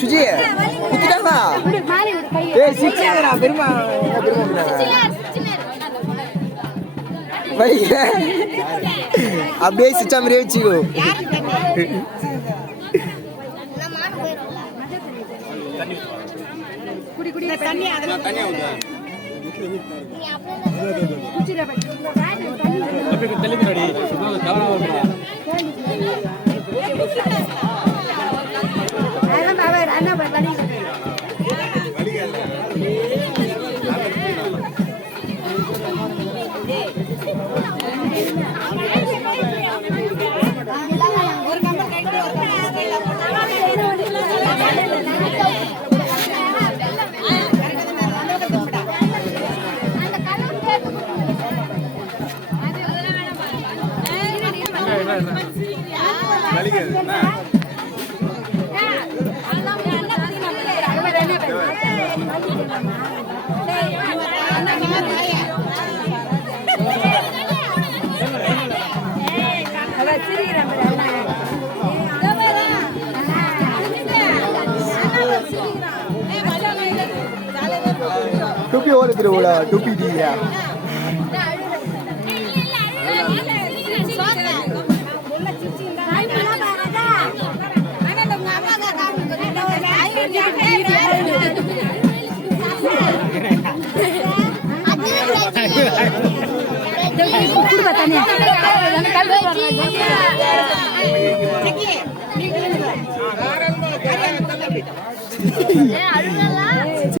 சுஜி குத்திட்டாங்க. ஏய் சிக்ஸேங்கடா பெருமா பைய அப்படியே சிச்சா மாதிரியே வச்சுக்கோ. குடி குடி தண்ணி அதுல தண்ணி ஊத்து. நீ அப்படியே குச்சிரா பட். அப்படியே தள்ளி பின்னாடி சும்மா கவரா வரணும். அதான் பாவே அண்ணா தண்ணி टोपी और इधर बोला टोपी दी है